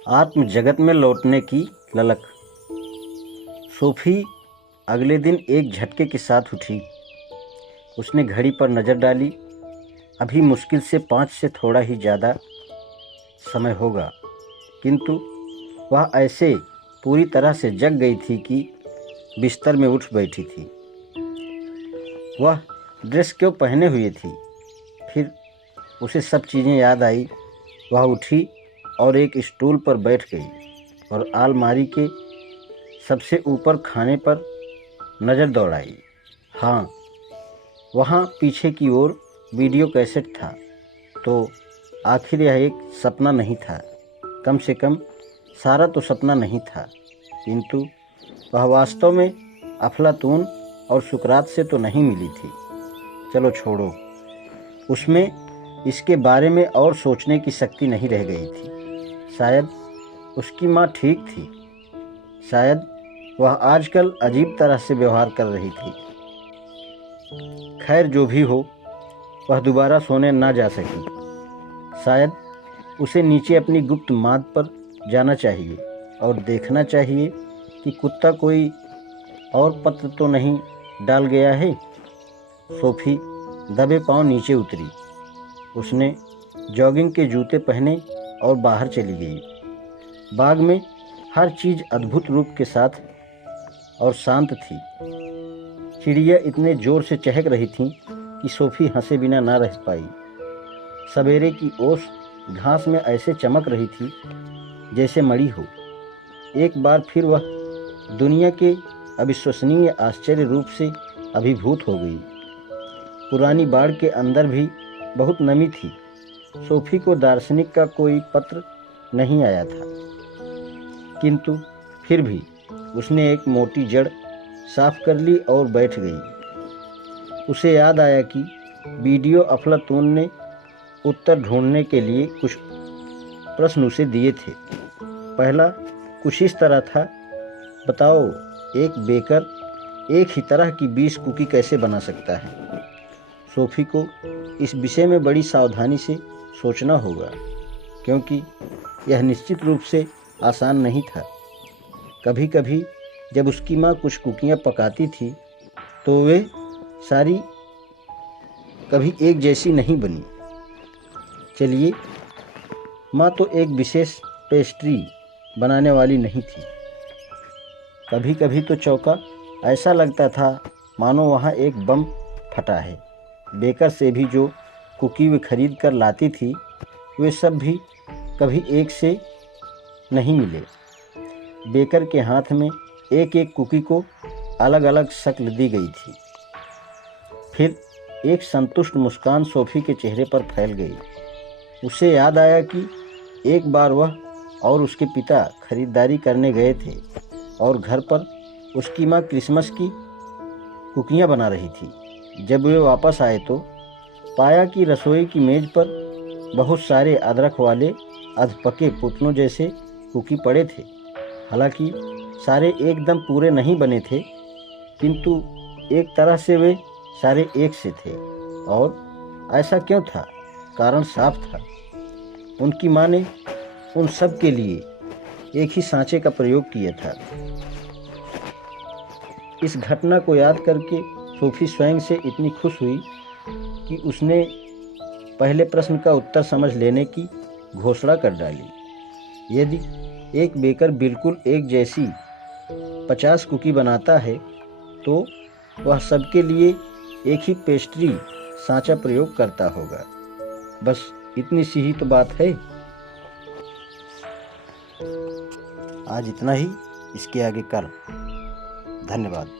आत्म जगत में लौटने की ललक। सोफी अगले दिन एक झटके के साथ उठी। उसने घड़ी पर नज़र डाली। अभी मुश्किल से 5 से थोड़ा ही ज़्यादा समय होगा, किंतु वह ऐसे पूरी तरह से जग गई थी कि बिस्तर में उठ बैठी थी। वह ड्रेस क्यों पहने हुए थी? फिर उसे सब चीज़ें याद आई। वह उठी और एक स्टूल पर बैठ गई और अलमारी के सबसे ऊपर खाने पर नज़र दौड़ाई। हाँ, वहाँ पीछे की ओर वीडियो कैसेट था। तो आखिर यह एक सपना नहीं था। कम से कम सारा तो सपना नहीं था, किंतु वह वास्तव में अफलातून और सुकरात से तो नहीं मिली थी। चलो छोड़ो, उसमें इसके बारे में और सोचने की शक्ति नहीं रह गई थी। शायद उसकी माँ ठीक थी। शायद वह आजकल अजीब तरह से व्यवहार कर रही थी। खैर, जो भी हो, वह दोबारा सोने ना जा सकी। शायद उसे नीचे अपनी गुप्त माद पर जाना चाहिए और देखना चाहिए कि कुत्ता कोई और पत्र तो नहीं डाल गया है। सोफी दबे पांव नीचे उतरी। उसने जॉगिंग के जूते पहने और बाहर चली गई। बाग में हर चीज़ अद्भुत रूप के साथ और शांत थी। चिड़िया इतने जोर से चहक रही थीं कि सोफी हंसे बिना ना रह पाई। सवेरे की ओस घास में ऐसे चमक रही थी जैसे मड़ी हो। एक बार फिर वह दुनिया के अविश्वसनीय आश्चर्य रूप से अभिभूत हो गई। पुरानी बाड़ के अंदर भी बहुत नमी थी। सोफी को दार्शनिक का कोई पत्र नहीं आया था, किंतु फिर भी उसने एक मोटी जड़ साफ कर ली और बैठ गई। उसे याद आया कि वीडियो अफलातून ने उत्तर ढूंढने के लिए कुछ प्रश्न उसे दिए थे। पहला कुछ इस तरह था, बताओ, एक बेकर एक ही तरह की 20 कुकी कैसे बना सकता है? सोफी को इस विषय में बड़ी सावधानी से सोचना होगा, क्योंकि यह निश्चित रूप से आसान नहीं था। कभी कभी जब उसकी माँ कुछ कुकियाँ पकाती थी तो वे सारी कभी एक जैसी नहीं बनी। चलिए, माँ तो एक विशेष पेस्ट्री बनाने वाली नहीं थी। कभी कभी तो चौका ऐसा लगता था मानो वहाँ एक बम फटा है। बेकर से भी जो कुकी वे खरीद कर लाती थी, वे सब भी कभी एक से नहीं मिले। बेकर के हाथ में एक एक कुकी को अलग अलग शक्ल दी गई थी। फिर एक संतुष्ट मुस्कान सोफी के चेहरे पर फैल गई। उसे याद आया कि एक बार वह और उसके पिता खरीदारी करने गए थे और घर पर उसकी माँ क्रिसमस की कुकियाँ बना रही थी। जब वे वापस आए तो पाया कि रसोई की मेज पर बहुत सारे अदरक वाले अधपके पुतलों जैसे कुकी पड़े थे। हालांकि सारे एकदम पूरे नहीं बने थे, किंतु एक तरह से वे सारे एक से थे। और ऐसा क्यों था? कारण साफ था। उनकी माँ ने उन सब के लिए एक ही सांचे का प्रयोग किया था। इस घटना को याद करके सोफी स्वयं से इतनी खुश हुई कि उसने पहले प्रश्न का उत्तर समझ लेने की घोषणा कर डाली। यदि एक बेकर बिल्कुल एक जैसी 50 कुकी बनाता है तो वह सबके लिए एक ही पेस्ट्री सांचा प्रयोग करता होगा। बस इतनी सी ही तो बात है। आज इतना ही, इसके आगे कल। धन्यवाद।